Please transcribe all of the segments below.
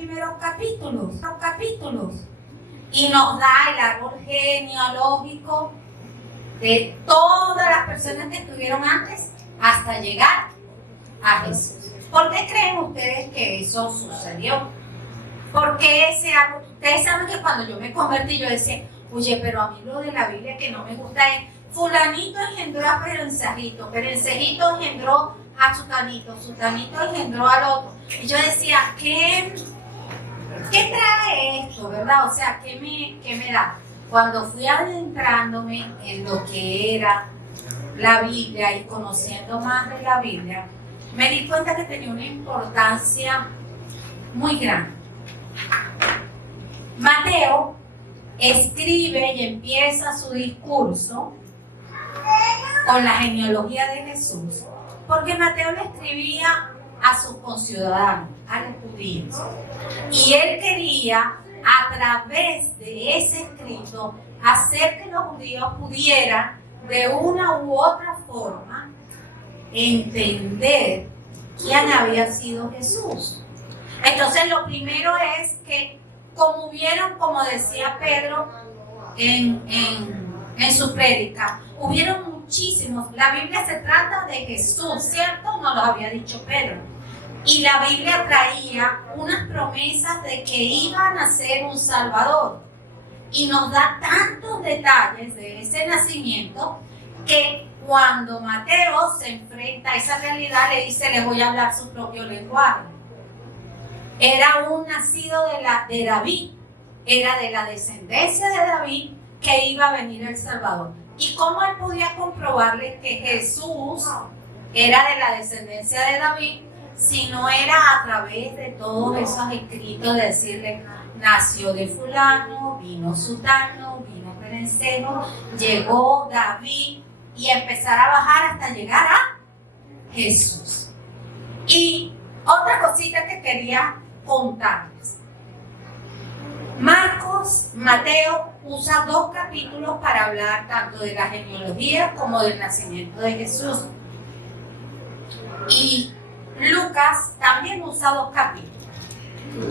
primeros capítulos y nos da el árbol genealógico de todas las personas que estuvieron antes hasta llegar a Jesús. ¿Por qué creen ustedes que eso sucedió? Porque ese árbol, ustedes saben que cuando yo me convertí yo decía, oye, pero a mí lo de la Biblia que no me gusta es fulanito engendró a Perencejito engendró a Sutanito engendró al otro. Y yo decía, ¿qué trae esto, verdad? O sea, ¿qué me da? Cuando fui adentrándome en lo que era la Biblia y conociendo más de la Biblia, me di cuenta que tenía una importancia muy grande. Mateo escribe y empieza su discurso con la genealogía de Jesús, porque Mateo le escribía a sus conciudadanos, a los judíos, y él quería, a través de ese escrito, hacer que los judíos pudieran, de una u otra forma, entender quién había sido Jesús. Entonces, lo primero es que, como vieron, como decía Pedro en su prédica, hubieron muchísimos. La Biblia se trata de Jesús, ¿cierto? Nos lo había dicho Pedro. Y la Biblia traía unas promesas de que iban a ser un Salvador. Y nos da tantos detalles de ese nacimiento que cuando Mateo se enfrenta a esa realidad, le dice, les voy a hablar su propio lenguaje. Era un nacido de David, era de la descendencia de David que iba a venir el Salvador. ¿Y cómo él podía comprobarle que Jesús era de la descendencia de David si no era a través de todos esos escritos de decirle, nació de fulano, vino sutano, vino perencejo, llegó David, y empezar a bajar hasta llegar a Jesús? Y otra cosita que quería contarles. Mateo usa 2 capítulos para hablar tanto de la genealogía como del nacimiento de Jesús. Y Lucas también usa 2 capítulos.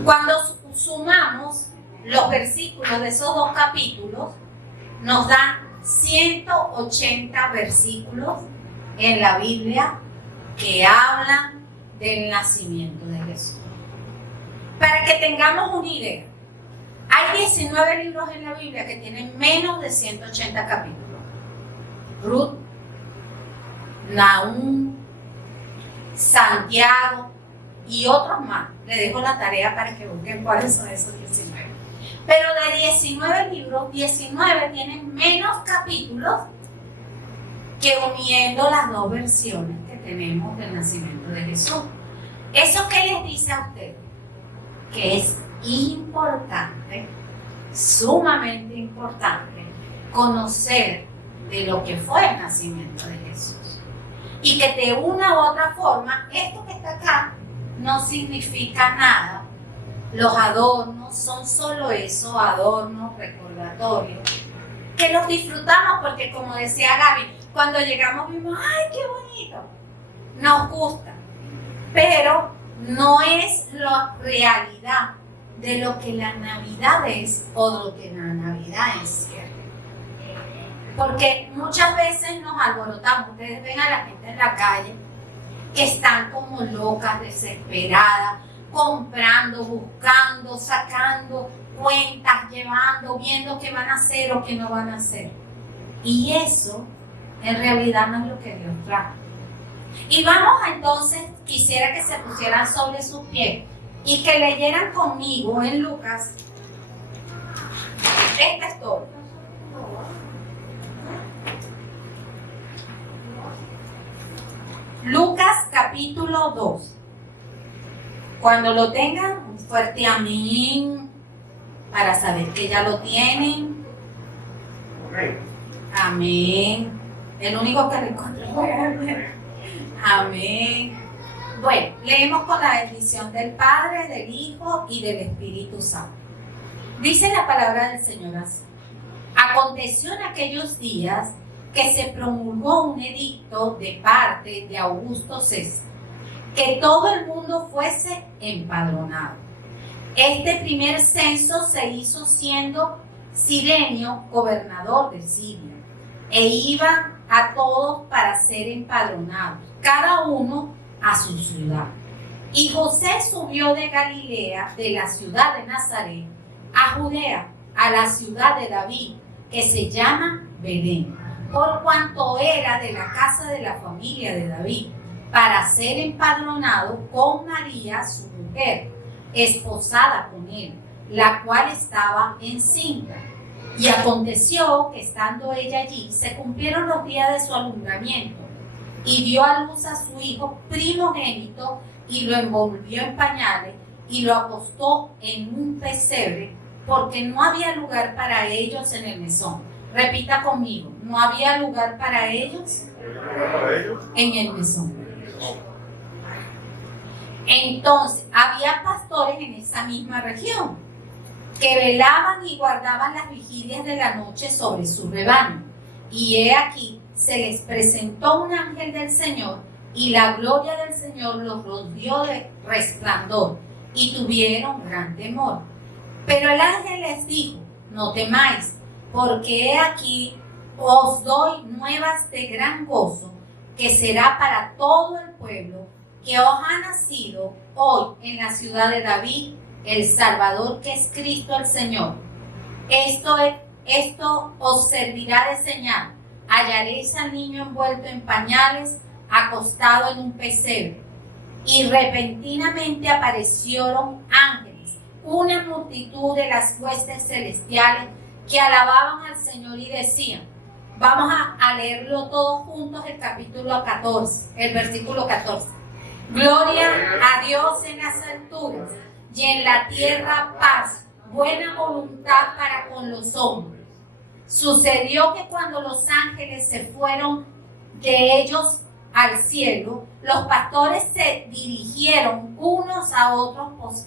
Cuando sumamos los versículos de esos 2 capítulos, nos dan 180 versículos en la Biblia que hablan del nacimiento de Jesús. Para que tengamos una idea, hay 19 libros en la Biblia que tienen menos de 180 capítulos. Ruth, Nahum, Santiago y otros más. Les dejo la tarea para que busquen cuáles son esos 19. Pero de 19 libros, 19 tienen menos capítulos que uniendo las 2 versiones que tenemos del nacimiento de Jesús. ¿Eso qué les dice a ustedes? Que es importante, sumamente importante, conocer de lo que fue el nacimiento de Jesús. Y que de una u otra forma, esto que está acá no significa nada. Los adornos son solo eso, adornos, recordatorios, que los disfrutamos porque, como decía Gaby, cuando llegamos vimos, ¡ay, qué bonito! Nos gusta, pero no es la realidad de lo que la Navidad es o de lo que la Navidad es, ¿cierto? Porque muchas veces nos alborotamos. Ustedes ven a la gente en la calle que están como locas, desesperadas, comprando, buscando, sacando cuentas, llevando, viendo qué van a hacer o qué no van a hacer. Y eso en realidad no es lo que Dios trajo. Y vamos entonces, quisiera que se pusieran sobre sus pies y que leyeran conmigo en Lucas esta historia. Lucas capítulo 2. Cuando lo tengan, un fuerte amén para saber que ya lo tienen. Amén. El único que le encontré fue amén. Amén. Bueno, leemos con la bendición del Padre, del Hijo y del Espíritu Santo. Dice la palabra del Señor así. Aconteció en aquellos días que se promulgó un edicto de parte de Augusto César, que todo el mundo fuese empadronado. Este primer censo se hizo siendo Cirenio gobernador de Siria, e iban a todos para ser empadronados, cada uno a su ciudad. Y José subió de Galilea, de la ciudad de Nazaret, a Judea, a la ciudad de David, que se llama Belén, por cuanto era de la casa de la familia de David, para ser empadronado con María, su mujer, esposada con él, la cual estaba encinta. Y aconteció que estando ella allí, se cumplieron los días de su alumbramiento, y dio a luz a su hijo primogénito, y lo envolvió en pañales, y lo acostó en un pesebre, porque no había lugar para ellos en el mesón. Repita conmigo, no había lugar para ellos en el mesón. Entonces, había pastores en esa misma región que velaban y guardaban las vigilias de la noche sobre su rebaño. Y he aquí, se les presentó un ángel del Señor, y la gloria del Señor los rodeó de resplandor, y tuvieron gran temor. Pero el ángel les dijo: no temáis, porque he aquí os doy nuevas de gran gozo, que será para todo el pueblo, que os ha nacido hoy en la ciudad de David el Salvador, que es Cristo el Señor. Esto os servirá de señal: hallaréis al niño envuelto en pañales, acostado en un pesebre. Y repentinamente aparecieron ángeles, una multitud de las huestes celestiales, que alababan al Señor y decían. Vamos a leerlo todos juntos, el capítulo 14, el versículo 14. Gloria a Dios en las alturas, y en la tierra paz, buena voluntad para con los hombres. Sucedió que cuando los ángeles se fueron de ellos al cielo, los pastores se dirigieron unos a otros.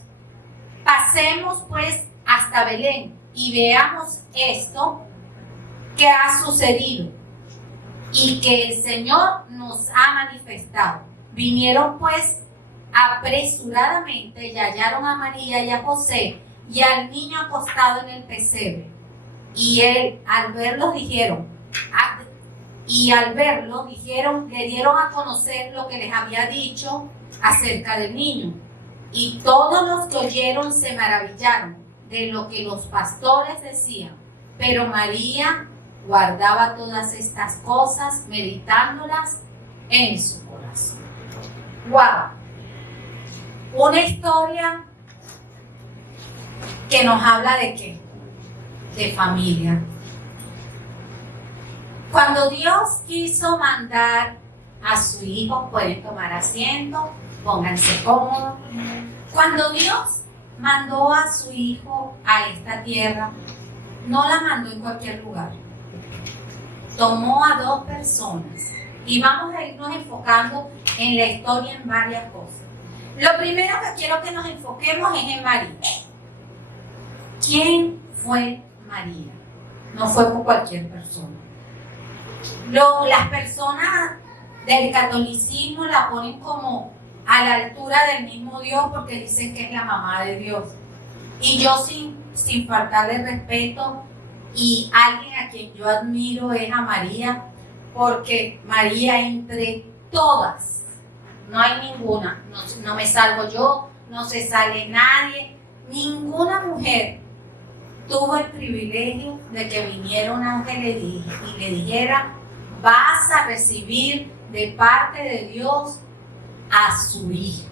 Pasemos pues hasta Belén y veamos esto que ha sucedido y que el Señor nos ha manifestado. Vinieron pues apresuradamente y hallaron a María y a José y al niño acostado en el pesebre. Y él, al verlos, le dieron a conocer lo que les había dicho acerca del niño. Y todos los que oyeron se maravillaron de lo que los pastores decían. Pero María guardaba todas estas cosas, meditándolas en su corazón. ¡Wow! Una historia que nos habla de ¿qué? De familia. Cuando Dios quiso mandar a su hijo, pueden tomar asiento, pónganse cómodos. Cuando Dios mandó a su hijo a esta tierra, no la mandó en cualquier lugar. Tomó a dos personas y vamos a irnos enfocando en la historia en varias cosas. Lo primero que quiero que nos enfoquemos es en María. ¿Quién fue María? No fue por cualquier persona. Las personas del catolicismo la ponen como a la altura del mismo Dios porque dicen que es la mamá de Dios. Y yo sin faltarle respeto, y alguien a quien yo admiro es a María, porque María entre todas, no hay ninguna, no me salgo yo, no se sale nadie, ninguna mujer tuvo el privilegio de que viniera un ángel y le dijera: vas a recibir de parte de Dios a su hijo.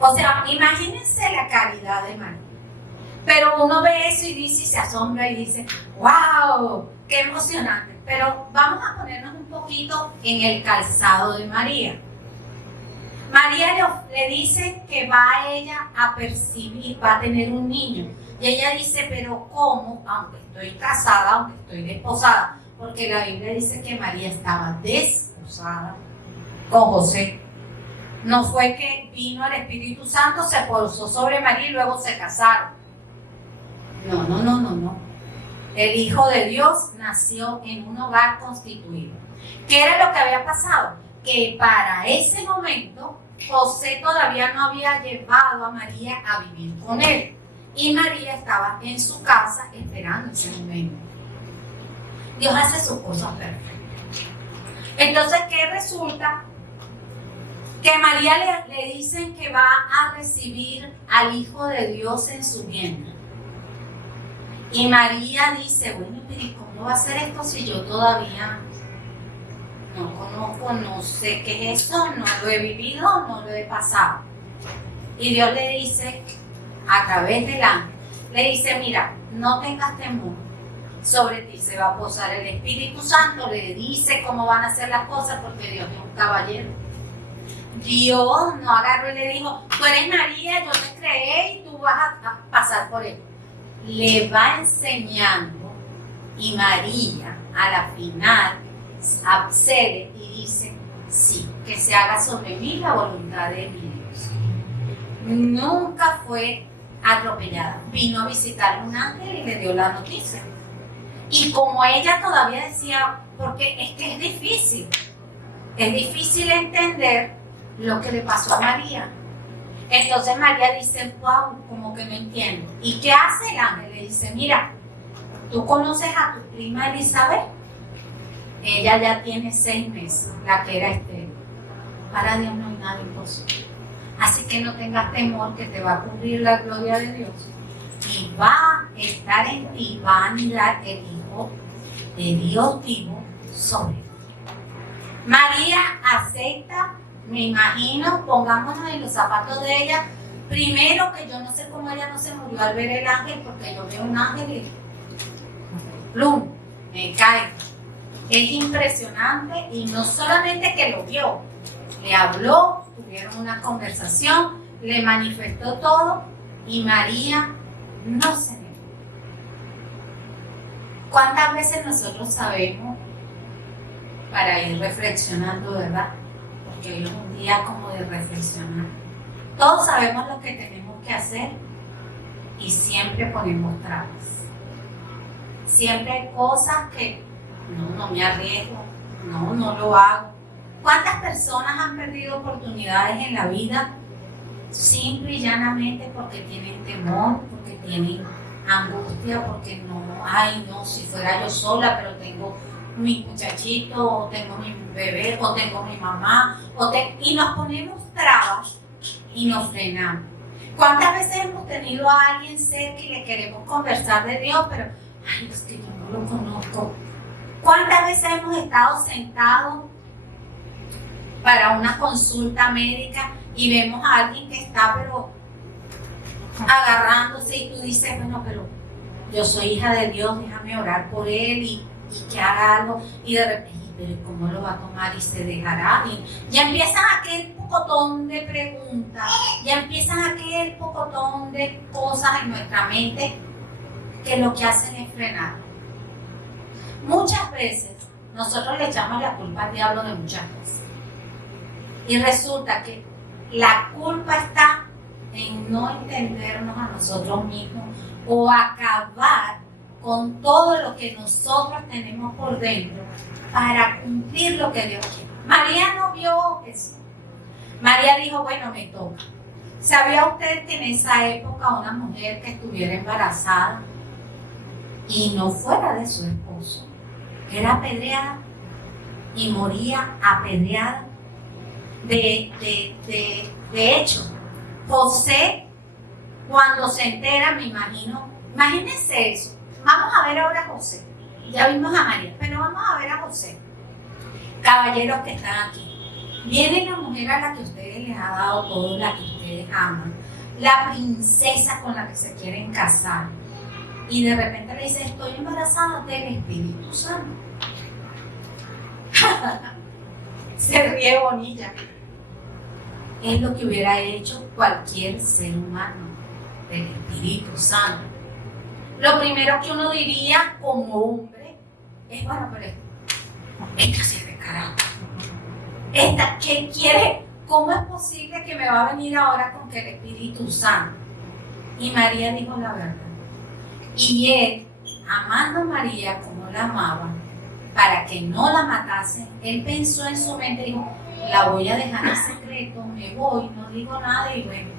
O sea, imagínense la caridad de María. Pero uno ve eso y dice, y se asombra y dice: ¡wow! ¡Qué emocionante! Pero vamos a ponernos un poquito en el calzado de María. María le dice que va a ella a percibir, va a tener un niño. Y ella dice: ¿pero cómo? Aunque estoy casada, aunque estoy desposada. Porque la Biblia dice que María estaba desposada con José. No fue que vino el Espíritu Santo, se posó sobre María y luego se casaron. No. El Hijo de Dios nació en un hogar constituido. ¿Qué era lo que había pasado? Que para ese momento José todavía no había llevado a María a vivir con él. Y María estaba en su casa esperando ese momento. Dios hace sus cosas perfectas. Entonces, ¿qué resulta? Que María le dicen que va a recibir al Hijo de Dios en su vientre. Y María dice, bueno, pero ¿cómo va a ser esto si yo todavía no conozco, no sé qué es eso, no lo he vivido, no lo he pasado? Y Dios le dice, a través del ángel, le dice, mira, no tengas temor, sobre ti se va a posar el Espíritu Santo, le dice cómo van a ser las cosas, porque Dios es un caballero. Dios no agarró y le dijo, tú eres María, yo te creé y tú vas a pasar por él. Le va enseñando y María a la final accede y dice, sí, que se haga sobre mí la voluntad de mi Dios. Nunca fue atropellada, vino a visitar un ángel y le dio la noticia. Y como ella todavía decía, porque es que es difícil entender lo que le pasó a María. Entonces María dice, wow, como que no entiendo. ¿Y qué hace el ángel? Le dice, mira, ¿tú conoces a tu prima Elizabeth? Ella ya tiene 6 meses, la que era estéril. Para Dios no hay nada imposible. Así que no tengas temor, que te va a cubrir la gloria de Dios. Y va a estar en ti, va a anidar el Hijo de Dios vivo sobre ti. María acepta, me imagino, pongámonos en los zapatos de ella. Primero, que yo no sé cómo ella no se murió al ver el ángel, porque yo veo un ángel y ¡plum! Me cae. Es impresionante, y no solamente que lo vio, le habló, tuvieron una conversación, le manifestó todo, y María no se negó. ¿Cuántas veces nosotros sabemos, para ir reflexionando, verdad? Porque hoy es un día como de reflexionar. Todos sabemos lo que tenemos que hacer y siempre ponemos trabas. Siempre hay cosas que no me arriesgo, no lo hago. ¿Cuántas personas han perdido oportunidades en la vida simple y llanamente porque tienen temor, porque tienen angustia, porque no, si fuera yo sola, pero tengo mi muchachito, o tengo mi bebé, o tengo mi mamá, y nos ponemos trabas y nos frenamos? ¿Cuántas veces hemos tenido a alguien cerca y le queremos conversar de Dios, pero ay, es que yo no lo conozco? ¿Cuántas veces hemos estado sentados para una consulta médica y vemos a alguien que está pero agarrándose, y tú dices, bueno, pero yo soy hija de Dios, déjame orar por él y que haga algo, y de repente, pero ¿cómo lo va a tomar? Y se dejará. Y ya empiezan aquel pocotón de preguntas, ya empiezan aquel pocotón de cosas en nuestra mente que lo que hacen es frenar. Muchas veces nosotros le echamos la culpa al diablo de muchas cosas, y resulta que la culpa está en no entendernos a nosotros mismos o acabar con todo lo que nosotros tenemos por dentro para cumplir lo que Dios quiere. María no vio eso. María dijo, bueno, me toca. ¿Sabía usted que en esa época una mujer que estuviera embarazada y no fuera de su esposo era apedreada y moría apedreada? De hecho, José, cuando se entera, me imagino, imagínense eso. Vamos a ver ahora a José. Ya vimos a María, pero vamos a ver a José. Caballeros que están aquí. Viene la mujer a la que ustedes les ha dado todo, la que ustedes aman, la princesa con la que se quieren casar, y de repente le dice, estoy embarazada del Espíritu Santo. Se ríe Bonilla. Es lo que hubiera hecho cualquier ser humano, del Espíritu Santo. Lo primero que uno diría como hombre es, bueno, pero esta sí es de carácter. Esta, ¿qué quiere? ¿Cómo es posible que me va a venir ahora con que el Espíritu Santo? Y María dijo la verdad. Y él, amando a María como la amaba, para que no la matase, él pensó en su mente y dijo, la voy a dejar en secreto, me voy, no digo nada y bueno.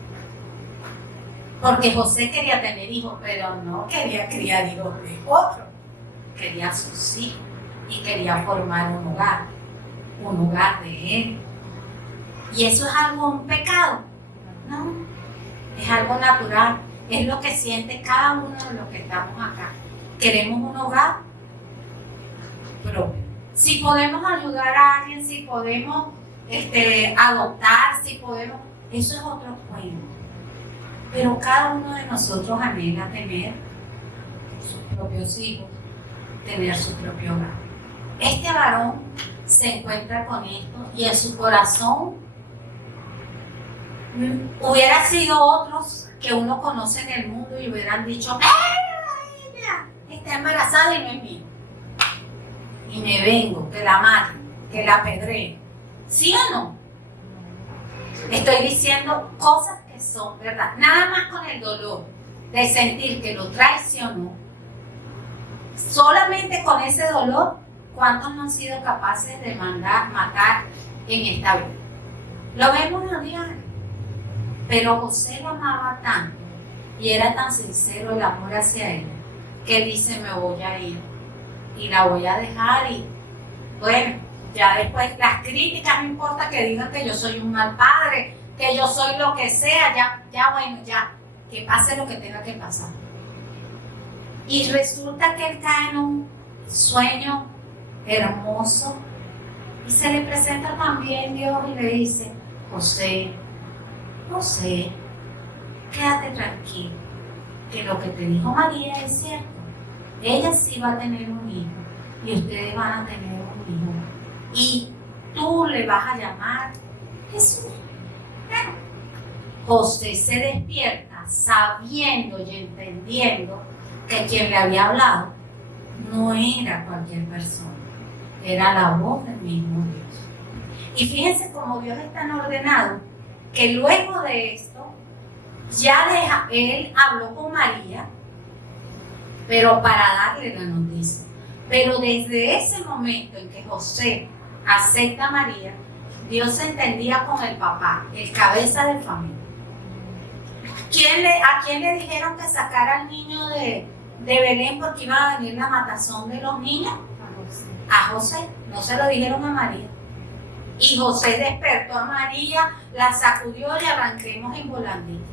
Porque José quería tener hijos, pero no quería criar hijos de otro. Quería sus hijos y quería formar un hogar de él. ¿Y eso es algo, un pecado? No, es algo natural, es lo que siente cada uno de los que estamos acá. Queremos un hogar propio. Si podemos ayudar a alguien, si podemos adoptar, si podemos, eso es otro cuento. Pero cada uno de nosotros anhela tener sus propios hijos, tener su propio hogar. Este varón se encuentra con esto y en su corazón hubiera sido otros que uno conoce en el mundo y hubieran dicho, ella está embarazada y no es mía. Y me vengo, que la maten, que la apedreen. ¿Sí o no? Estoy diciendo cosas que son verdad. Nada más con el dolor de sentir que lo traicionó. Solamente con ese dolor, ¿cuántos no han sido capaces de matar en esta vida? Lo vemos a diario. Pero José lo amaba tanto y era tan sincero el amor hacia ella que él dice, me voy a ir y la voy a dejar y bueno, ya después las críticas, no importa que digan que yo soy un mal padre, que yo soy lo que sea, ya, que pase lo que tenga que pasar. Y resulta que él cae en un sueño hermoso y se le presenta también Dios y le dice, José, quédate tranquilo, que lo que te dijo María es cierto. Ella sí va a tener un hijo y ustedes van a tener un hijo. Y tú le vas a llamar Jesús. Bueno, José se despierta sabiendo y entendiendo que quien le había hablado no era cualquier persona, era la voz del mismo Dios. Y fíjense cómo Dios es tan ordenado que luego de esto ya él habló con María, pero para darle la noticia. Pero desde ese momento en que José acepta a María, Dios se entendía con el papá, el cabeza de familia. ¿A quién le dijeron que sacara al niño de Belén porque iba a venir la matazón de los niños? A José, no se lo dijeron a María. Y José despertó a María, la sacudió y arranquemos en volandito.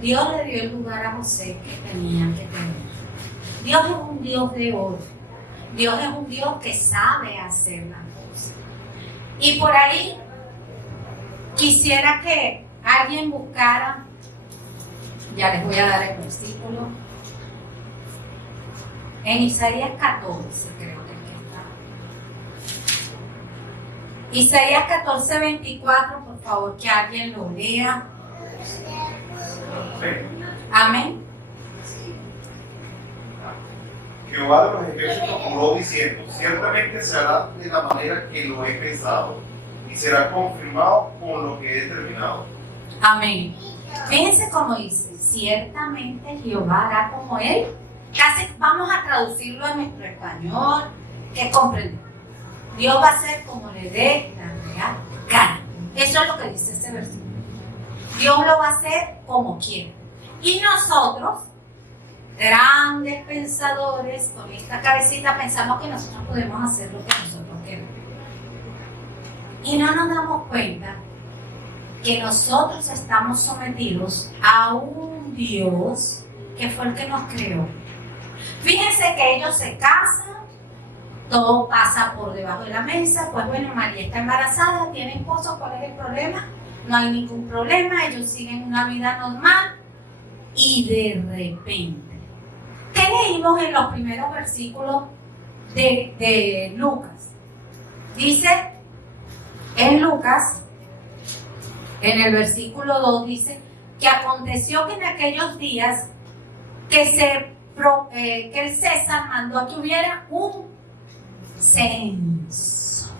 Dios le dio el lugar a José que tenía que tener. Dios es un Dios de oro. Dios es un Dios que sabe hacer las cosas. Y por ahí quisiera que alguien buscara, ya les voy a dar el versículo, en Isaías 14, creo que está. Isaías 14, 24, por favor, que alguien lo lea. Amén. Jehová de los ejércitos juró diciendo, ciertamente se hará de la manera que lo he pensado y será confirmado con lo que he determinado. Amén. Fíjense cómo dice, ciertamente Jehová hará como él. Casi vamos a traducirlo a nuestro español, que comprendemos. Dios va a hacer como le dé la real gana. Eso es lo que dice ese versículo. Dios lo va a hacer como quiera. Y nosotros, grandes pensadores, con esta cabecita pensamos que nosotros podemos hacer lo que nosotros queremos. Y no nos damos cuenta que nosotros estamos sometidos a un Dios que fue el que nos creó. Fíjense que ellos se casan, todo pasa por debajo de la mesa, pues bueno, María está embarazada, tiene esposo, ¿cuál es el problema? No hay ningún problema, ellos siguen una vida normal y de repente, ¿qué leímos en los primeros versículos de Lucas? Dice en Lucas, en el versículo 2 dice que aconteció que en aquellos días que el César mandó a que hubiera un censo.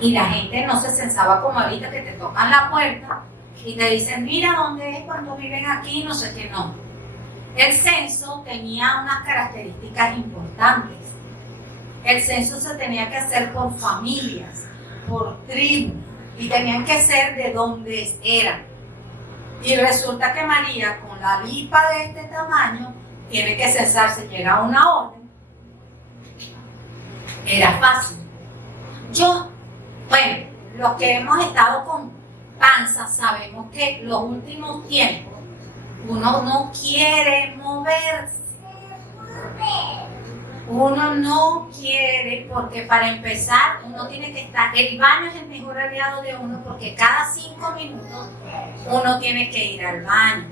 Y la gente no se censaba como ahorita, que te tocan la puerta y te dicen, mira dónde es, cuántos viven aquí, no sé qué, no. El censo tenía unas características importantes. El censo se tenía que hacer por familias. por tribu y tenían que ser de donde eran. Y resulta que María, con la lipa de este tamaño, tiene que cesarse, llega a una orden. Era fácil. Bueno, los que hemos estado con panza sabemos que los últimos tiempos uno no quiere moverse. Uno no quiere, porque para empezar uno tiene que estar, el baño es el mejor aliado de uno porque cada 5 minutos uno tiene que ir al baño.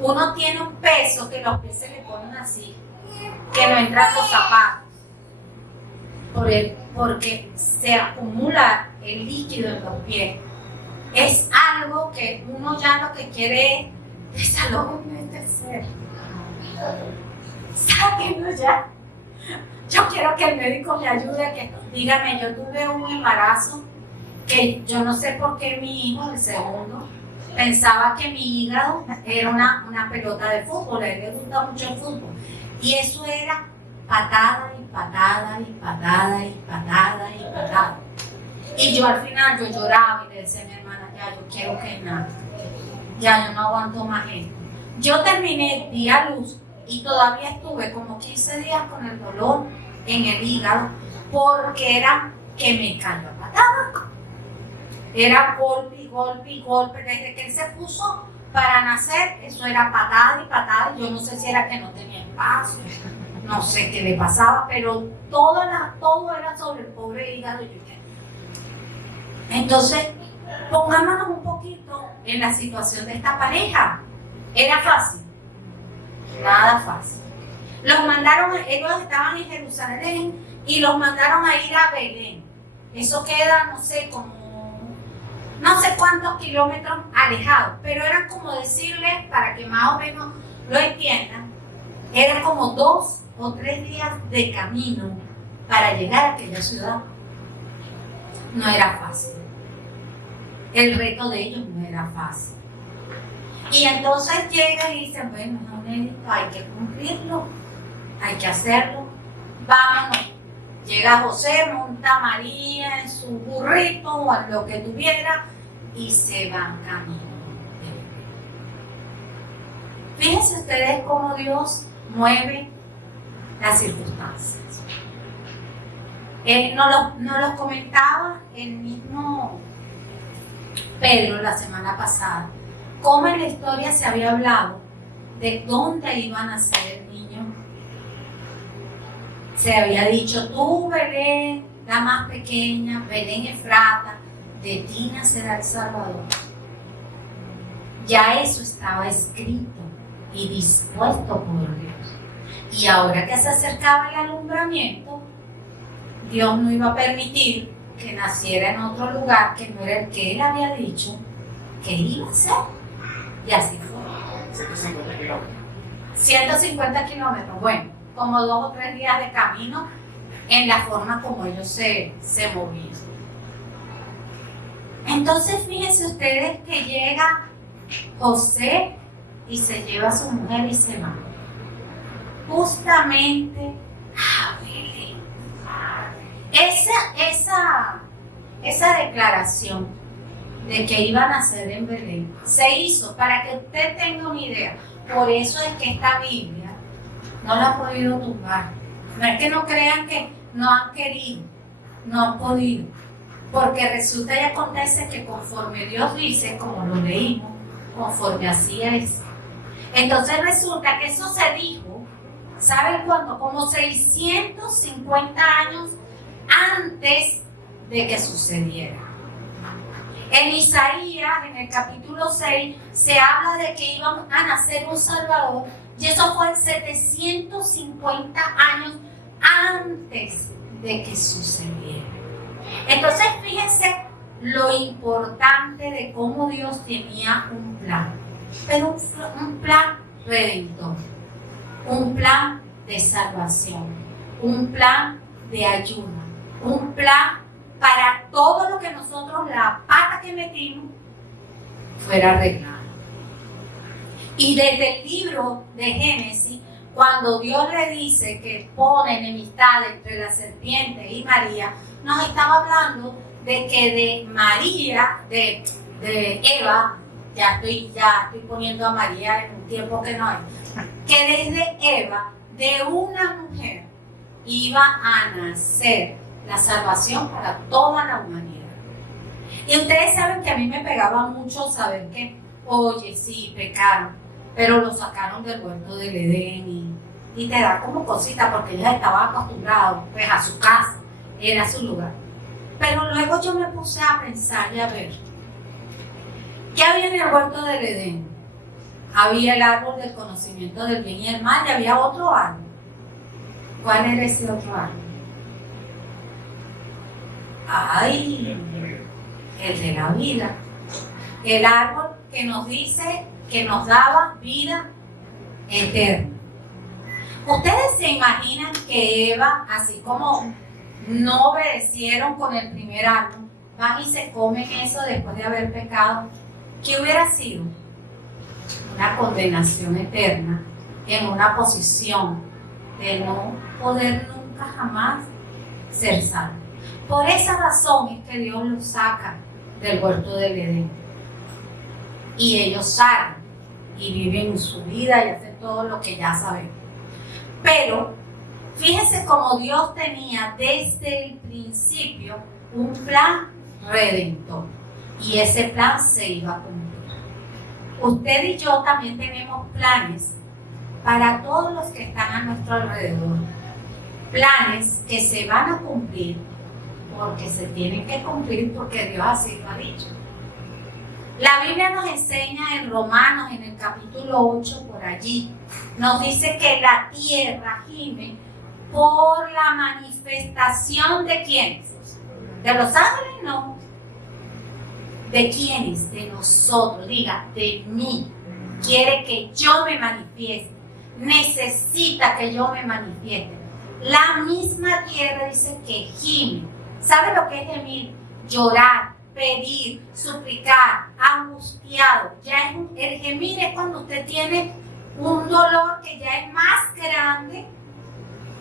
Uno tiene un peso que los pies se le ponen así, que no entran los zapatos, porque se acumula el líquido en los pies. Es algo que uno ya lo que quiere es desalojarse. Sáquenlo ya. Yo quiero que el médico me ayude a que, dígame, yo tuve un embarazo que yo no sé por qué mi hijo, el segundo, pensaba que mi hígado era una pelota de fútbol, a él le gusta mucho el fútbol. Y eso era patada y patada y patada y patada y patada. Y yo al final yo lloraba y le decía a mi hermana, ya yo quiero que nada, ya yo no aguanto más esto. Yo terminé, di a luz y todavía estuve como 15 días con el dolor en el hígado porque era que me cayó a patada. Era golpe y golpe y golpe. Desde que él se puso para nacer, eso era patada y patada. Yo no sé si era que no tenía espacio, no sé qué le pasaba, pero todo era sobre el pobre hígado. Entonces, pongámonos un poquito en la situación de esta pareja. ¿Era fácil? Nada fácil. Los mandaron, ellos estaban en Jerusalén y los mandaron a ir a Belén. Eso queda, no sé, como no sé cuántos kilómetros alejados, pero eran como decirles, para que más o menos lo entiendan, eran como 2 o 3 días de camino para llegar a aquella ciudad. No era fácil. El reto de ellos no era fácil. Y entonces llegan y dicen, bueno, hay que cumplirlo, hay que hacerlo, vámonos. Llega José, monta a María en su burrito o en lo que tuviera y se van camino. Fíjense ustedes cómo Dios mueve las circunstancias. Nos los comentaba el mismo Pedro la semana pasada, cómo en la historia se había hablado de dónde iban a ser el niño. Se había dicho, tú Belén, la más pequeña, Belén Efrata, de ti nacerá el Salvador. Ya eso estaba escrito y dispuesto por Dios. Y ahora que se acercaba el alumbramiento, Dios no iba a permitir que naciera en otro lugar que no era el que él había dicho que iba a ser. Y así fue. 150 kilómetros. 150 kilómetros, bueno, como 2 o 3 días de camino en la forma como ellos se movían. Entonces fíjense ustedes que llega José y se lleva a su mujer y se va justamente a Belén. Esa declaración de que iban a nacer en Belén se hizo para que usted tenga una idea. Por eso es que esta Biblia no la ha podido tumbar. No es que no crean que no han querido, no han podido. Porque resulta y acontece que conforme Dios dice, como lo leímos, conforme así es. Entonces resulta que eso se dijo, ¿saben cuándo? Como 650 años antes de que sucediera. En Isaías, en el capítulo 6, se habla de que iba a nacer un Salvador, y eso fue 750 años antes de que sucediera. Entonces, fíjense lo importante de cómo Dios tenía un plan, pero un plan redentor, un plan de salvación, un plan de ayuda, un plan para todo lo que nosotros, la pata que metimos, fuera arreglada. Y desde el libro de Génesis, cuando Dios le dice que pone enemistad entre la serpiente y María, nos estaba hablando de que de María, de Eva, ya estoy poniendo a María en un tiempo que no es, que desde Eva, de una mujer, iba a nacer la salvación para toda la humanidad. Y ustedes saben que a mí me pegaba mucho saber que, oye, sí, pecaron, pero lo sacaron del huerto del Edén y te da como cosita porque ellos estaban acostumbrados pues a su casa, era su lugar. Pero luego yo me puse a pensar y a ver, ¿qué había en el huerto del Edén? Había el árbol del conocimiento del bien y el mal y había otro árbol. ¿Cuál era ese otro árbol? ¡Ay! El de la vida. El árbol que nos dice que nos daba vida eterna. Ustedes se imaginan que Eva, así como no obedecieron con el primer árbol, van y se comen eso después de haber pecado. ¿Qué hubiera sido? Una condenación eterna en una posición de no poder nunca jamás ser salvo. Por esa razón es que Dios los saca del huerto del Edén. Y ellos salen y viven su vida y hacen todo lo que ya sabemos. Pero fíjense cómo Dios tenía desde el principio un plan redentor. Y ese plan se iba a cumplir. Usted y yo también tenemos planes para todos los que están a nuestro alrededor. Planes que se van a cumplir porque se tienen que cumplir porque Dios así lo ha dicho. La Biblia nos enseña en Romanos, en el capítulo 8, por allí, nos dice que la tierra gime por la manifestación de ¿quiénes? ¿De los ángeles? No. ¿De quiénes? De nosotros. Diga, de mí. Quiere que yo me manifieste. Necesita que yo me manifieste. La misma tierra dice que gime. ¿Sabe lo que es gemir? Llorar, pedir, suplicar, angustiado. El gemir es cuando usted tiene un dolor que ya es más grande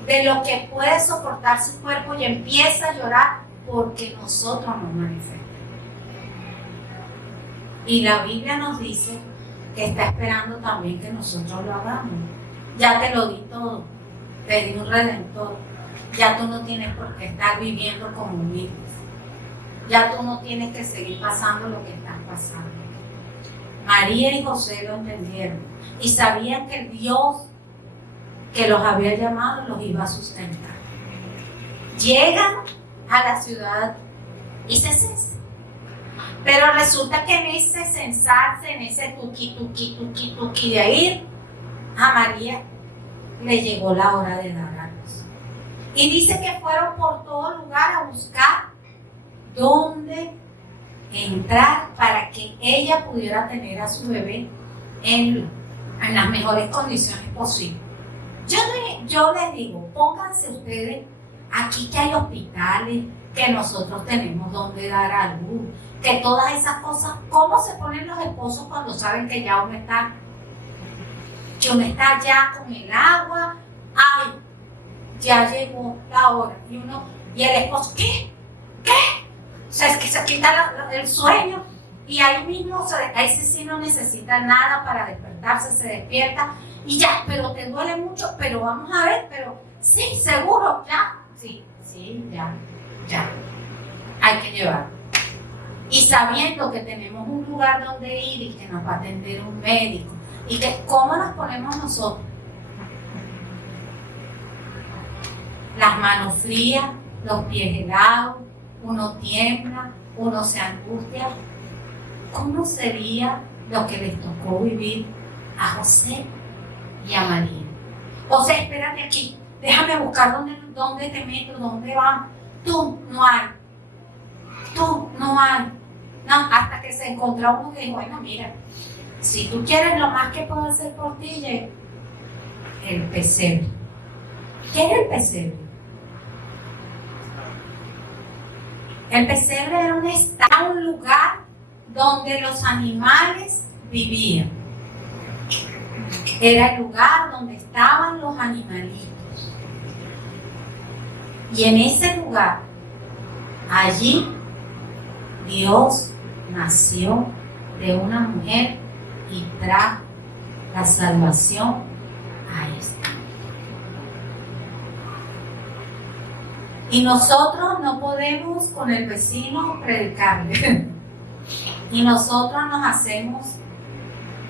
de lo que puede soportar su cuerpo y empieza a llorar porque nosotros nos manifestamos. Y la Biblia nos dice que está esperando también que nosotros lo hagamos. Ya te lo di todo, te di un redentor. Ya tú no tienes por qué estar viviendo como vives. Ya tú no tienes que seguir pasando lo que estás pasando. María y José lo entendieron y sabían que el Dios que los había llamado los iba a sustentar. Llegan a la ciudad y se censan. Pero resulta que en ese censarse, en ese tuqui de ir, a María le llegó la hora de dar a luz. Y dice que fueron por todo lugar a buscar dónde entrar para que ella pudiera tener a su bebé en las mejores condiciones posibles. Yo les digo, pónganse ustedes aquí que hay hospitales, que nosotros tenemos donde dar a luz, que todas esas cosas. ¿Cómo se ponen los esposos cuando saben que ya uno está ya con el agua? Ay, ya llegó la hora. Y el esposo, ¿qué? O sea, es que se quita el sueño y ahí mismo, ese sí no necesita nada para despertarse, se despierta y ya, pero te duele mucho, pero vamos a ver, pero sí, seguro, ya, sí, ya, hay que llevarlo. Y sabiendo que tenemos un lugar donde ir y que nos va a atender un médico y que cómo nos ponemos nosotros, las manos frías, los pies helados, uno tiembla, uno se angustia. ¿Cómo sería lo que les tocó vivir a José y a María? José, espérate aquí, déjame buscar dónde te meto, dónde vamos. Tú no hay. No, hasta que se encontró uno que dijo, bueno, mira, si tú quieres lo más que puedo hacer por ti, el pesebre. ¿Qué era el pesebre? El pesebre era un lugar donde los animales vivían. Era el lugar donde estaban los animalitos. Y en ese lugar, allí Dios nació de una mujer y trajo la salvación a esta. Y nosotros no podemos con el vecino predicarle. Y nosotros nos hacemos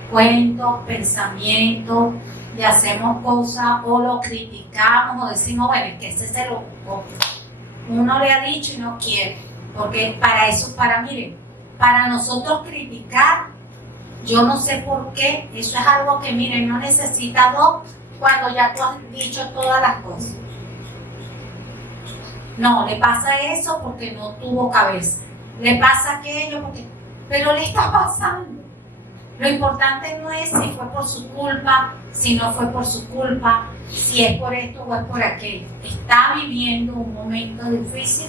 cuentos, pensamientos, y hacemos cosas o lo criticamos o decimos, bueno, es que ese se lo ocupó. Uno le ha dicho y no quiere, porque para eso, miren, para nosotros criticar, yo no sé por qué, eso es algo que, miren, no necesita dos cuando ya tú has dicho todas las cosas. No, le pasa eso porque no tuvo cabeza, le pasa aquello porque, pero le está pasando. Lo importante no es si fue por su culpa, si no fue por su culpa, si es por esto o es por aquello. Está viviendo un momento difícil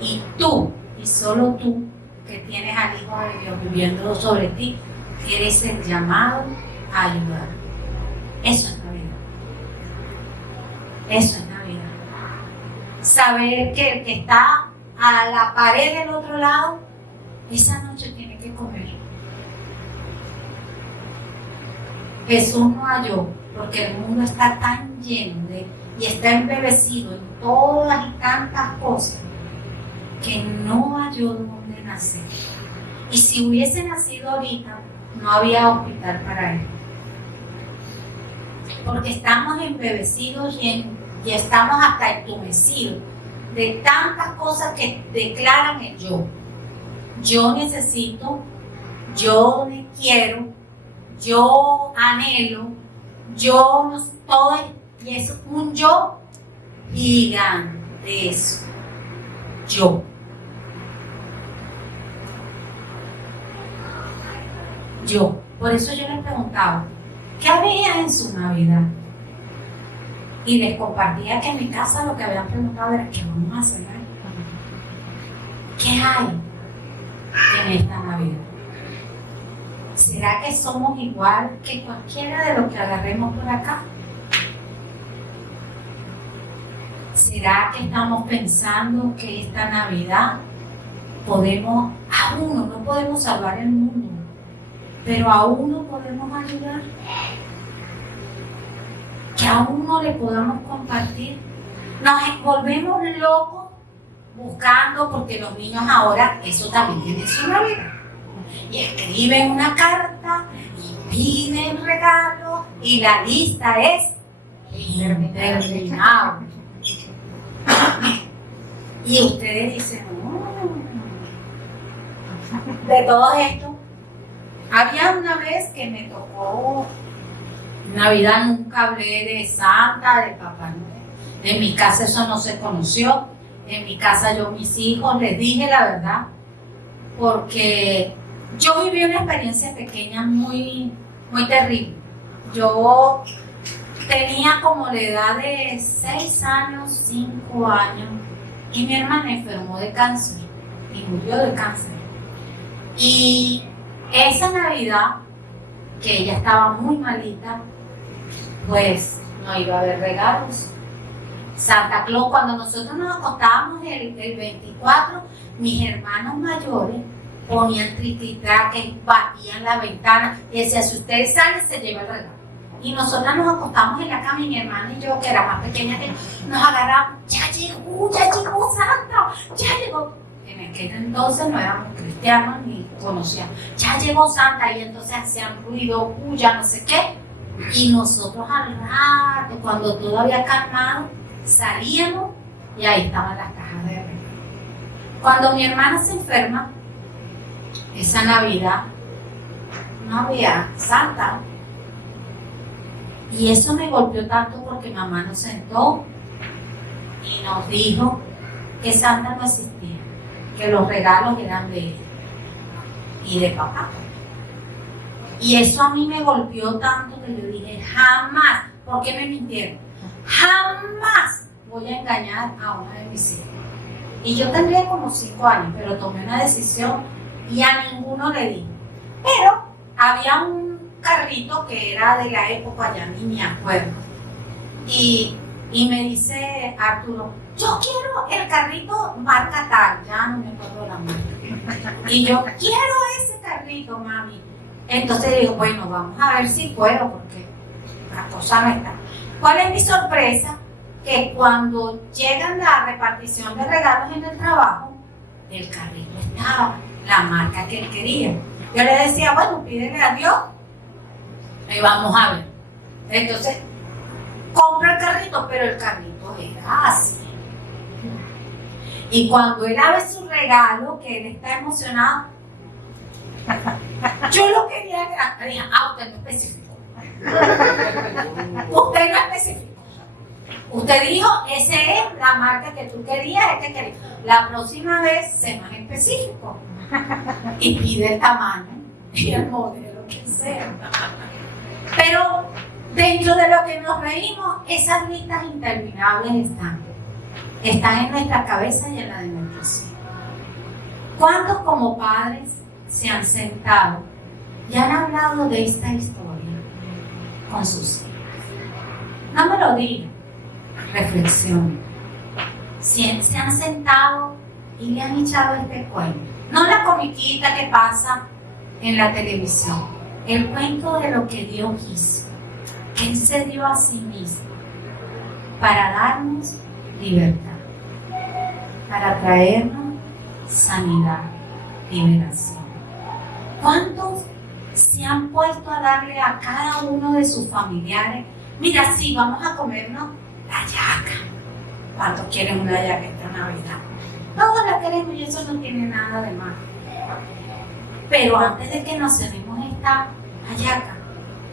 y tú, y solo tú, que tienes al Hijo de Dios viviendo sobre ti, eres el llamado a ayudar. Eso es Navidad. Eso es Navidad. Saber que el que está a la pared del otro lado, esa noche tiene que comer. Jesús no halló, porque el mundo está tan lleno y está embebecido en todas y tantas cosas, que no halló dónde nacer. Y si hubiese nacido ahorita, no había hospital para él. Porque estamos embebecidos y estamos hasta entumecidos de tantas cosas que declaran el yo. Yo necesito, yo me quiero, yo anhelo, yo no todo, y es un yo gigantesco. Yo. Yo. Por eso yo les preguntaba, ¿qué había en su Navidad? Y les compartía que en mi casa lo que habían preguntado era, ¿qué vamos a hacer? ¿Qué hay en esta Navidad? ¿Será que somos igual que cualquiera de los que agarremos por acá? ¿Será que estamos pensando que esta Navidad podemos, a uno, no podemos salvar el mundo, pero a uno podemos ayudar? Que a uno le podamos compartir. Nos volvemos locos buscando, porque los niños ahora, eso también tiene su Navidad. Y escriben una carta y piden regalos y la lista es interminable. Y ustedes dicen, de todo esto, había una vez que me tocó Navidad, nunca hablé de Santa, de Papá Noel. En mi casa eso no se conoció. En mi casa yo a mis hijos les dije la verdad, porque yo viví una experiencia pequeña muy, muy terrible. Yo tenía como la edad de 6 años, 5 años, y mi hermana enfermó de cáncer y murió de cáncer. Y esa Navidad, que ella estaba muy malita, pues no iba a haber regalos. Santa Claus, cuando nosotros nos acostábamos el 24, mis hermanos mayores ponían triquitraques, batían la ventana y decían, si ustedes salen, se lleva el regalo. Y nosotras nos acostamos en la cama y mi hermana y yo, que era más pequeña que nos agarramos, ya llegó Santa, ya llegó. En aquel entonces no éramos cristianos ni conocíamos, ya llegó Santa, y entonces hacían ruido, bulla, no sé qué. Y nosotros al rato, cuando todo había calmado, salíamos y ahí estaban las cajas de regalo. Cuando mi hermana se enferma, esa Navidad no había Santa. Y eso me golpeó tanto porque mamá nos sentó y nos dijo que Santa no existía, que los regalos eran de ella y de papá. Y eso a mí me golpeó tanto que yo dije, jamás, ¿por qué me mintieron? Jamás voy a engañar a una de mis hijas. Y yo tendría como 5 años, pero tomé una decisión y a ninguno le di. Pero había un carrito que era de la época, ya ni me acuerdo. Y me dice Arturo, yo quiero el carrito marca tal, ya no me acuerdo la marca. Y yo, quiero ese carrito, mami. Entonces digo, bueno, vamos a ver si puedo, porque la cosa no está. ¿Cuál es mi sorpresa? Que cuando llegan la repartición de regalos en el trabajo, el carrito estaba, la marca que él quería. Yo le decía, bueno, pídele a Dios y vamos a ver. Entonces, compro el carrito, pero el carrito era así. Y cuando él abre su regalo, que él está emocionado, yo lo quería que dije, usted no especificó. Usted no especificó. Usted dijo, esa es la marca que tú querías, este querías. La próxima vez, sé más específico. Y pide el tamaño y el modelo que sea. Pero dentro de lo que nos reímos, esas listas interminables están en nuestra cabeza y en la de nuestros hijos. ¿Cuántos como padres se han sentado y han hablado de esta historia con sus hijos? No me lo digan, reflexionen. Si se han sentado y le han echado este cuento, no la comiquita que pasa en la televisión, el cuento de lo que Dios hizo, que Él se dio a sí mismo para darnos libertad, para traernos sanidad, liberación. ¿Cuántos se han puesto a darle a cada uno de sus familiares? Mira, sí, vamos a comernos la yaca. ¿Cuántos quieren una yaca esta Navidad? Todos la queremos y eso no tiene nada de malo. Pero antes de que nos cenemos esta hallaca,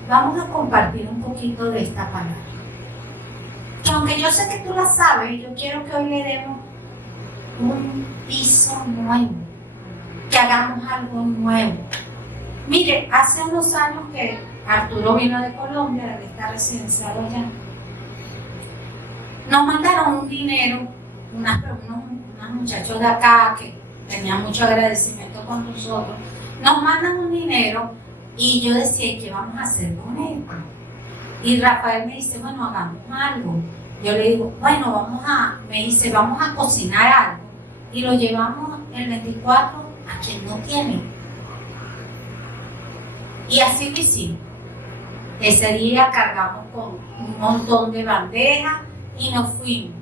vamos a compartir un poquito de esta palabra. Que aunque yo sé que tú la sabes, yo quiero que hoy le demos un piso nuevo, que hagamos algo nuevo. Mire, hace unos años que Arturo vino de Colombia, de estar residenciado allá, nos mandaron un dinero, unos muchachos de acá que tenían mucho agradecimiento con nosotros, nos mandan un dinero y yo decía, ¿qué vamos a hacer con esto? Y Rafael me dice, bueno, hagamos algo. Yo le digo, bueno, me dice, vamos a cocinar algo y lo llevamos el 24 a quien no tiene. Y así lo hicimos. Ese día cargamos con un montón de bandejas y nos fuimos.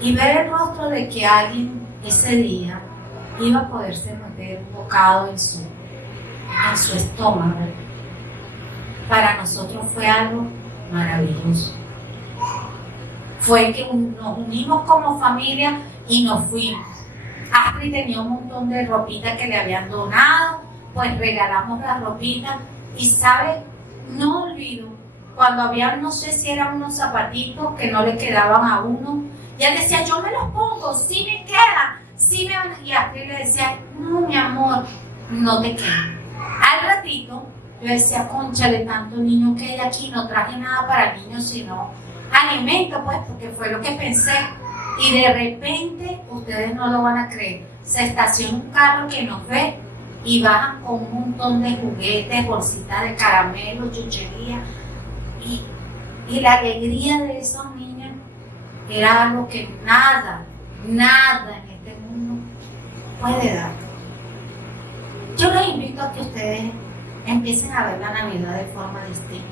Y ver el rostro de que alguien ese día iba a poderse meter un bocado en su estómago, para nosotros fue algo maravilloso. Fue que nos unimos como familia y nos fuimos. Astrid tenía un montón de ropita que le habían donado, pues regalamos la ropita y sabe, no olvido, cuando había, no sé si eran unos zapatitos que no le quedaban a uno, ya decía, yo me los pongo, sí me quedan, sí me van. Y Astrid le decía, no mi amor, no te quedan. Al ratito, yo decía, concha, de tanto niño que hay aquí, no traje nada para niños, sino alimento, pues, porque fue lo que pensé. Y de repente, ustedes no lo van a creer, se estaciona un carro que nos ve y bajan con un montón de juguetes, bolsitas de caramelo, chuchería. Y la alegría de esos niños era algo que nada en este mundo puede dar. Yo les invito a que ustedes empiecen a ver la Navidad de forma distinta.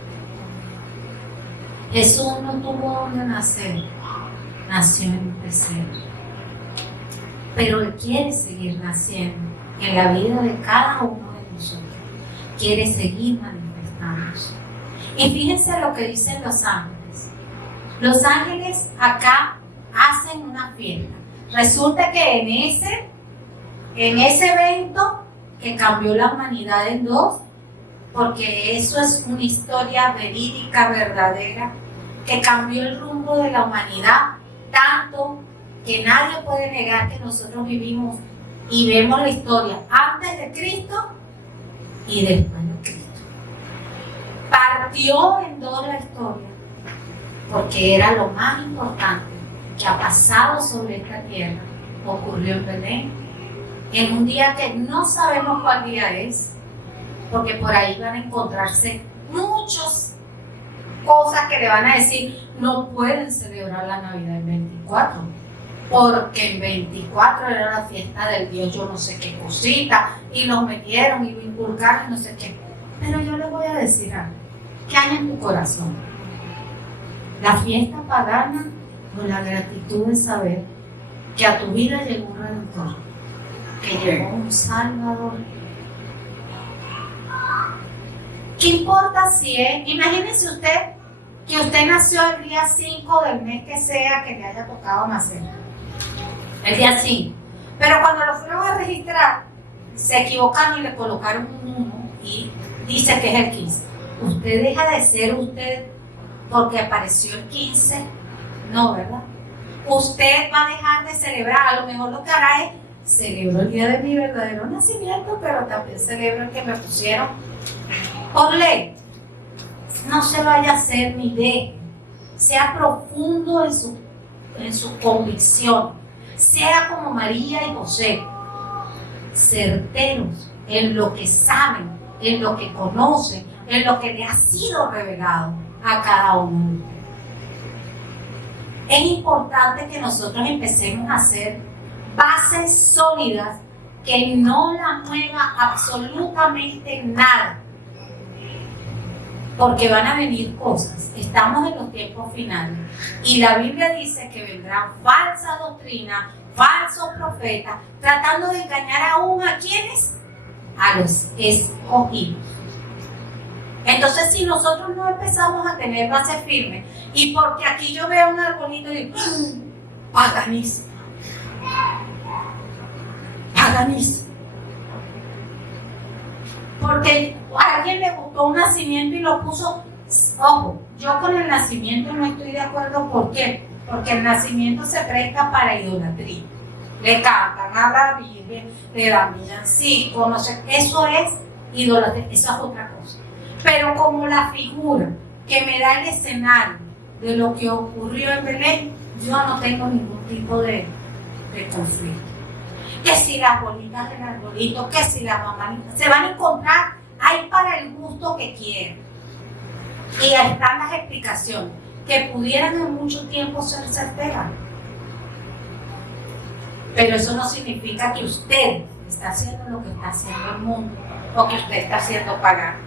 Jesús no tuvo donde nacer, nació en un pesebre. Pero Él quiere seguir naciendo en la vida de cada uno de nosotros. Quiere seguir manifestándose. Y fíjense lo que dicen los ángeles. Los ángeles acá hacen una fiesta. Resulta que en ese evento que cambió la humanidad en dos, porque eso es una historia verídica, verdadera, que cambió el rumbo de la humanidad, tanto que nadie puede negar que nosotros vivimos y vemos la historia antes de Cristo y después de Cristo. Partió en dos la historia, porque era lo más importante que ha pasado sobre esta tierra. Ocurrió en Belén, en un día que no sabemos cuál día es, porque por ahí van a encontrarse muchas cosas que le van a decir, no pueden celebrar la Navidad el 24, porque en 24 era la fiesta del Dios, yo no sé qué cosita, y los metieron y lo inculcaron, no sé qué. Pero yo les voy a decir algo, ¿qué hay en tu corazón? La fiesta pagana o la gratitud de saber que a tu vida llegó un Redentor, que llegó un Salvador. ¿Qué importa si es? Imagínese usted que usted nació el día 5 del mes que sea que le haya tocado nacer. El día 5. Pero cuando lo fueron a registrar, se equivocaron y le colocaron un 1 y dice que es el 15. ¿Usted deja de ser usted porque apareció el 15? No, ¿verdad? Usted va a dejar de celebrar, a lo mejor lo que hará es celebro el día de mi verdadero nacimiento, pero también celebro el que me pusieron por ley. No se vaya a hacer ni deje, sea profundo en su convicción, sea como María y José, certeros en lo que saben, en lo que conocen, en lo que le ha sido revelado a cada uno. Es importante que nosotros empecemos a hacer bases sólidas que no la mueva absolutamente nada, porque van a venir cosas. Estamos en los tiempos finales y la Biblia dice que vendrán falsas doctrinas, falsos profetas, tratando de engañar aún a quienes, a los escogidos. Entonces, si nosotros no empezamos a tener base firme, y porque aquí yo veo un arbolito y digo, paganismo, paganismo, porque a alguien le gustó un nacimiento y lo puso. Ojo, yo con el nacimiento no estoy de acuerdo. ¿Por qué? Porque el nacimiento se presta para idolatría. Le cantan a la Virgen, le dan villancicos, no sé, eso es idolatría, eso es otra cosa. Pero como la figura que me da el escenario de lo que ocurrió en Belén, yo no tengo ningún tipo de conflicto. Que si las bolitas del arbolito, que si las mamanitas, se van a encontrar, hay para el gusto que quieran. Y ahí están las explicaciones, que pudieran en mucho tiempo ser certeras. Pero eso no significa que usted está haciendo lo que está haciendo el mundo, o que usted está haciendo pagano.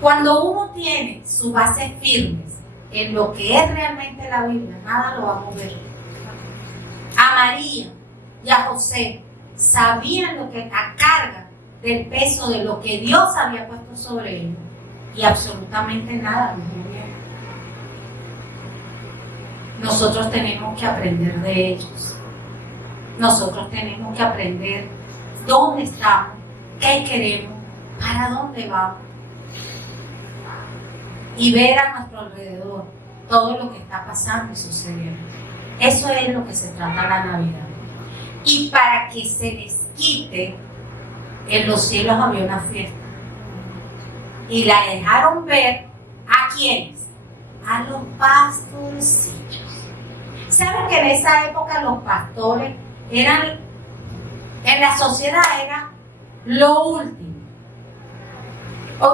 Cuando uno tiene sus bases firmes en lo que es realmente la Biblia, nada lo va a mover. A María y a José sabían lo que la carga del peso de lo que Dios había puesto sobre ellos, y absolutamente nada los movieron. Nosotros tenemos que aprender de ellos. Nosotros tenemos que aprender dónde estamos, qué queremos, para dónde vamos, y ver a nuestro alrededor todo lo que está pasando y sucediendo. Eso es lo que se trata la Navidad. Y para que se les quite, en los cielos había una fiesta. Y la dejaron ver ¿a quiénes? A los pastorcillos. ¿Saben que en esa época los pastores eran, en la sociedad era lo último?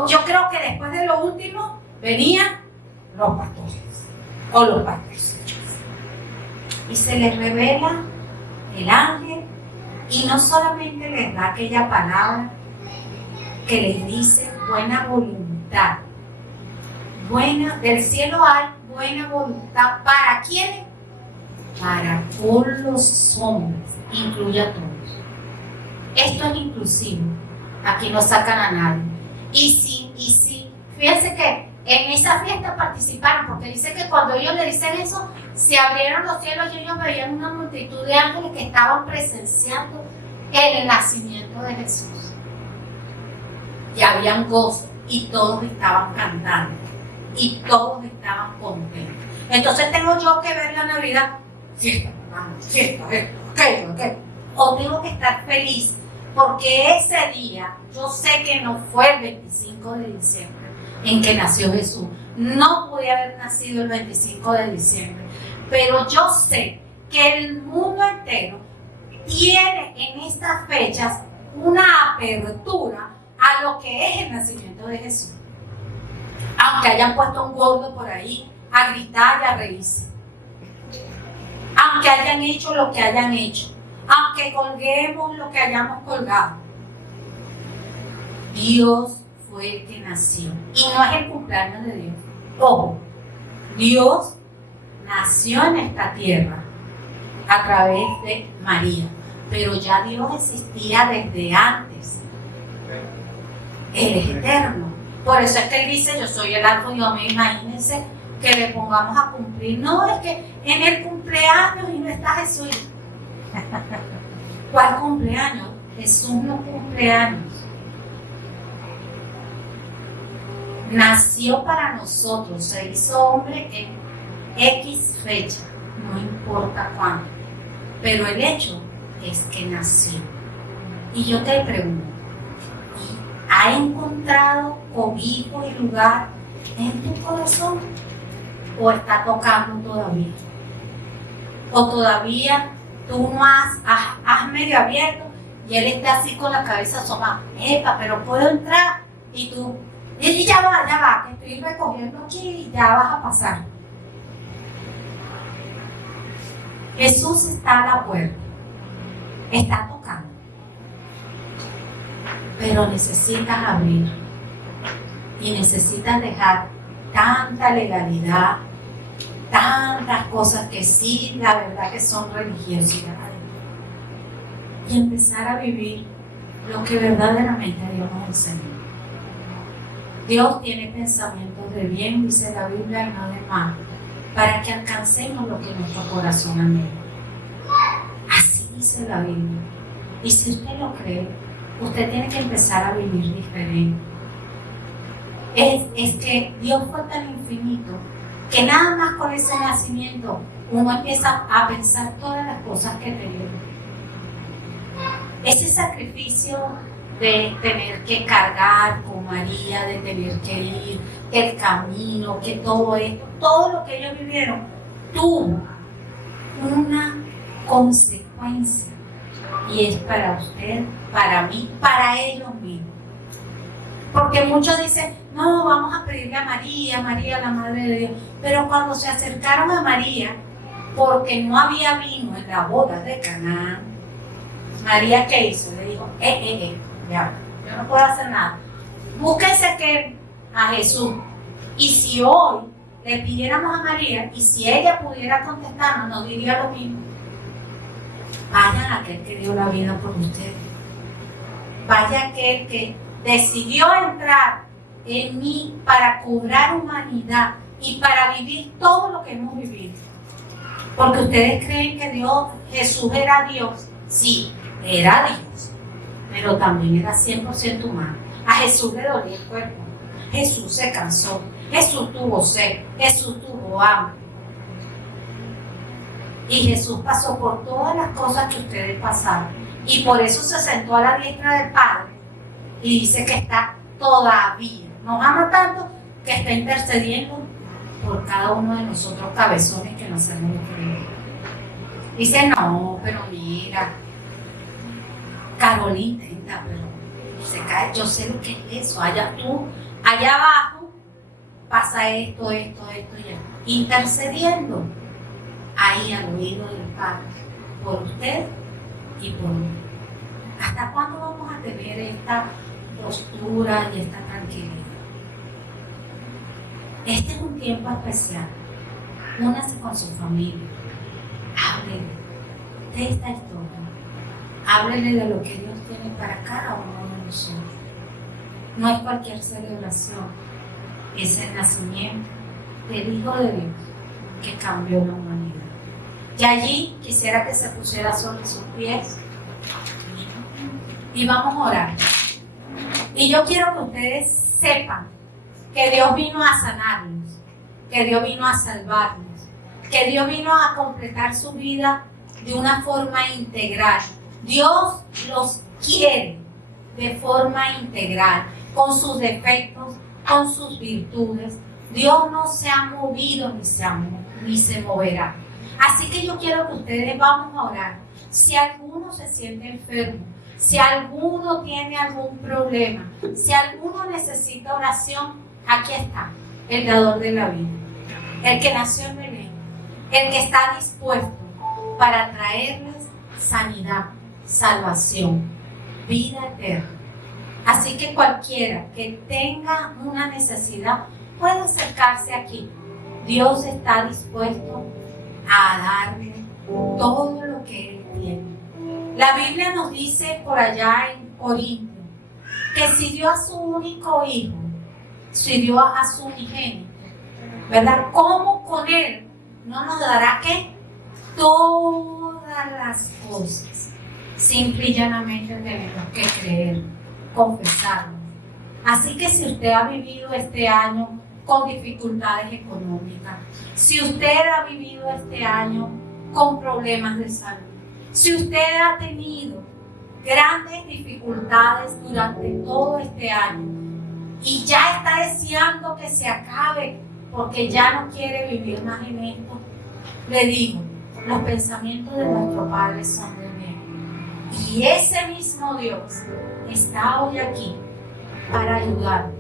Yo creo que después de lo último venían los pastores o los pastorcillos. Y se les revela el ángel y no solamente les da aquella palabra que les dice buena voluntad. Del cielo hay buena voluntad. ¿Para quiénes? Para con los hombres, incluye a todos. Esto es inclusivo. Aquí no sacan a nadie. Y si, fíjense que en esa fiesta participaron, porque dice que cuando ellos le dicen eso, se abrieron los cielos y ellos veían una multitud de ángeles que estaban presenciando el nacimiento de Jesús. Y habían gozo, y todos estaban cantando, y todos estaban contentos. Entonces tengo yo que ver la Navidad, fiesta, aquello. O tengo que estar feliz, porque ese día, yo sé que no fue el 25 de diciembre en que nació Jesús. No podía haber nacido el 25 de diciembre. Pero yo sé que el mundo entero tiene en estas fechas una apertura a lo que es el nacimiento de Jesús. Aunque hayan puesto un gordo por ahí a gritar y a reírse. aunque hayan hecho lo que hayan hecho, aunque colguemos lo que hayamos colgado. Dios fue el que nació y no es el cumpleaños de Dios. Ojo, Dios nació en esta tierra a través de María, pero ya Dios existía desde antes. Él es eterno. Por eso es que Él dice, yo soy el alfa y omega. Imagínense que le pongamos a cumplir. No, es que en el cumpleaños y no está Jesús. ¿Cuál cumpleaños? Jesús no cumpleaños. Nació para nosotros, se hizo hombre en X fecha, no importa cuándo. Pero el hecho es que nació. Y yo te pregunto, ¿ha encontrado cobijo y lugar en tu corazón? ¿O está tocando todavía? ¿O todavía tú no has medio abierto y él está así con la cabeza asomada? Epa, pero puedo entrar. Y tú, y ya va, que estoy recogiendo aquí y ya vas a pasar. Jesús está a la puerta, está tocando, pero necesitas abrir y necesitas dejar tanta legalidad, tantas cosas que sí, la verdad que son religiosidades, y empezar a vivir lo que verdaderamente Dios nos enseña. Dios tiene pensamientos de bien, dice la Biblia, y no de mal, para que alcancemos lo que nuestro corazón anhela. Así dice la Biblia. Y si usted lo cree, usted tiene que empezar a vivir diferente. Es que Dios fue tan infinito que nada más con ese nacimiento uno empieza a pensar todas las cosas que te dio. Ese sacrificio de tener que cargar con María, de tener que ir, el camino, que todo esto, todo lo que ellos vivieron, tuvo una consecuencia. Y es para usted, para mí, para ellos mismos. Porque muchos dicen, no, vamos a pedirle a María, María la Madre de Dios. Pero cuando se acercaron a María, porque no había vino en la boda de Caná, María, ¿qué hizo? Le dijo, ya, yo no puedo hacer nada. Búsquense que a Jesús. Y si hoy le pidiéramos a María, y si ella pudiera contestarnos, nos diría lo mismo. Vayan a aquel que dio la vida por ustedes. Vaya aquel que decidió entrar en mí para cobrar humanidad y para vivir todo lo que hemos vivido. Porque ustedes creen que Jesús era Dios. Sí, era Dios, pero también era 100% humano. A Jesús le dolía el cuerpo. Jesús se cansó. Jesús tuvo sed. Jesús tuvo hambre. Y Jesús pasó por todas las cosas que ustedes pasaron. Y por eso se sentó a la diestra del Padre. Y dice que está todavía. Nos ama tanto que está intercediendo por cada uno de nosotros cabezones que nos hemos creído. Dice, no, pero mira, Carol intenta, pero se cae. Yo sé lo que es eso. Allá abajo pasa esto y esto. Intercediendo ahí al oído del Padre, por usted y por mí. ¿Hasta cuándo vamos a tener esta postura y esta tranquilidad? Este es un tiempo especial. Únase con su familia. Háblele de esta historia. Háblele de lo que Dios tiene para cada uno de nosotros. No es cualquier celebración. Es el nacimiento del Hijo de Dios que cambió la humanidad. Y allí quisiera que se pusiera sobre sus pies y vamos a orar. Y yo quiero que ustedes sepan que Dios vino a sanarnos, que Dios vino a salvarnos, que Dios vino a completar su vida de una forma integral. Dios los quiere de forma integral, con sus defectos, con sus virtudes. Dios no se ha movido ni se moverá. Así que yo quiero que ustedes vamos a orar. Si alguno se siente enfermo, si alguno tiene algún problema, si alguno necesita oración, aquí está el dador de la vida, el que nació en Belén, el que está dispuesto para traerles sanidad, salvación, vida eterna. Así que cualquiera que tenga una necesidad puede acercarse aquí. Dios está dispuesto a darle todo lo que Él tiene. La Biblia nos dice por allá en Corintios que si dio a su único hijo, si dio a su unigénito, ¿verdad? ¿Cómo con Él no nos dará qué? Todas las cosas. Simple y llanamente tenemos que creer, confesarlo. Así que si usted ha vivido este año con dificultades económicas, si usted ha vivido este año con problemas de salud, si usted ha tenido grandes dificultades durante todo este año y ya está deseando que se acabe porque ya no quiere vivir más en esto, le digo, los pensamientos de nuestro Padre son de bien. Y ese mismo Dios está hoy aquí para ayudarte,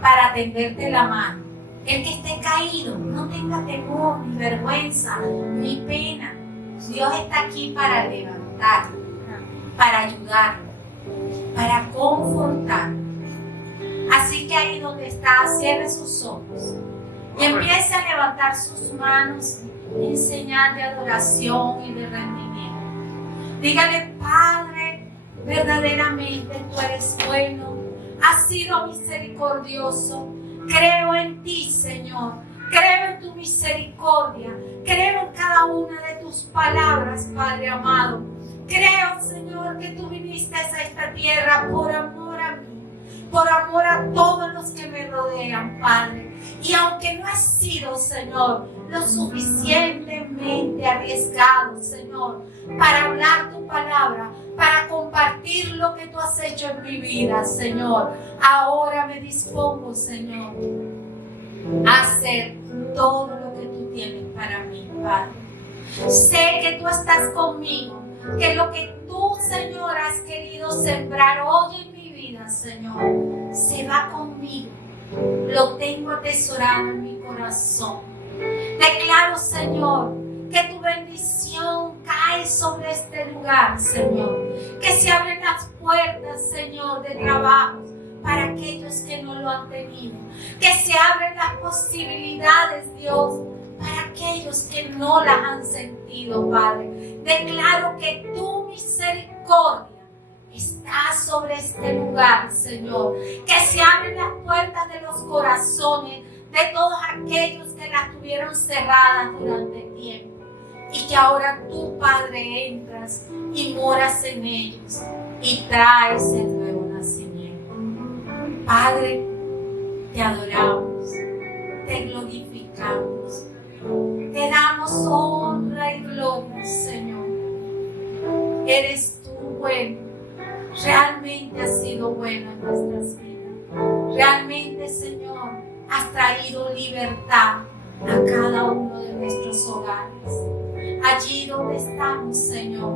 para tenderte la mano. El que esté caído, no tenga temor, ni vergüenza, ni pena. Dios está aquí para levantarlo, para ayudarlo, para confortarlo. Así que ahí donde está, cierre sus ojos y empiece a levantar sus manos en señal de adoración y de rendimiento. Dígale: Padre, verdaderamente tú eres bueno, has sido misericordioso. Creo en ti, Señor. Creo en tu misericordia. Creo en cada una de tus palabras, Padre amado. Creo, Señor, que tú viniste a esta tierra por amor a mí, por amor a todos los que me rodean, Padre. Y aunque no he sido, Señor, lo suficientemente arriesgado, Señor, para hablar tu palabra, para compartir lo que tú has hecho en mi vida, Señor, ahora me dispongo, Señor, a hacer todo lo que tú tienes para mí, Padre. Sé que tú estás conmigo, que lo que tú, Señor, has querido sembrar hoy en mi vida, Señor, se va conmigo. Lo tengo atesorado en mi corazón. Declaro, Señor, que tu bendición cae sobre este lugar, Señor. Que se abren las puertas, Señor, de trabajo para aquellos que no lo han tenido. Que se abren las posibilidades, Dios, para aquellos que no las han sentido, Padre. Declaro que tu misericordia está sobre este lugar, Señor. Que se abren las puertas de los corazones de todos aquellos que las tuvieron cerradas durante tiempo. Y que ahora tú, Padre, entras y moras en ellos y traes el nuevo nacimiento. Padre, te adoramos, te glorificamos, te damos honra y gloria, Señor. Eres tú bueno, realmente has sido bueno en nuestras vidas. Realmente, Señor, has traído libertad a cada uno de nuestros hogares. Allí donde estamos, Señor,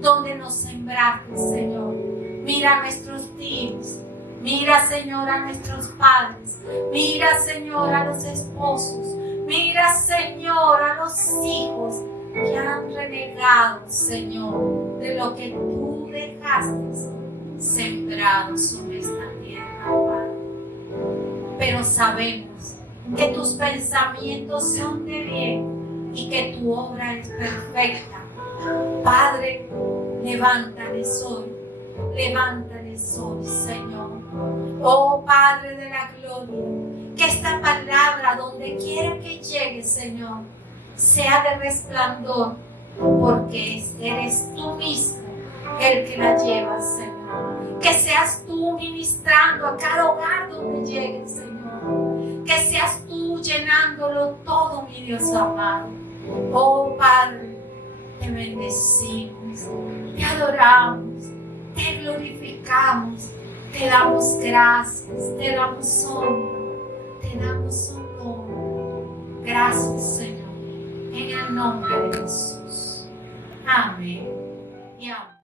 donde nos sembraste, Señor. Mira a nuestros tíos, mira, Señor, a nuestros padres, mira, Señor, a los esposos, mira, Señor, a los hijos que han renegado, Señor, de lo que tú dejaste sembrado sobre esta tierra, Padre. Pero sabemos que tus pensamientos son de bien y que tu obra es perfecta. Padre, levántales hoy, Señor. Oh Padre de la gloria, que esta palabra, donde quiera que llegue, Señor, sea de resplandor, porque eres tú mismo el que la llevas, Señor. Que seas tú ministrando a cada hogar donde llegue, Señor. Que seas tú llenándolo todo, mi Dios amado. Oh Padre, te bendecimos, te adoramos, te glorificamos, te damos gracias, te damos honra, te damos honor. Gracias, Señor, en el nombre de Jesús. Amén y amén.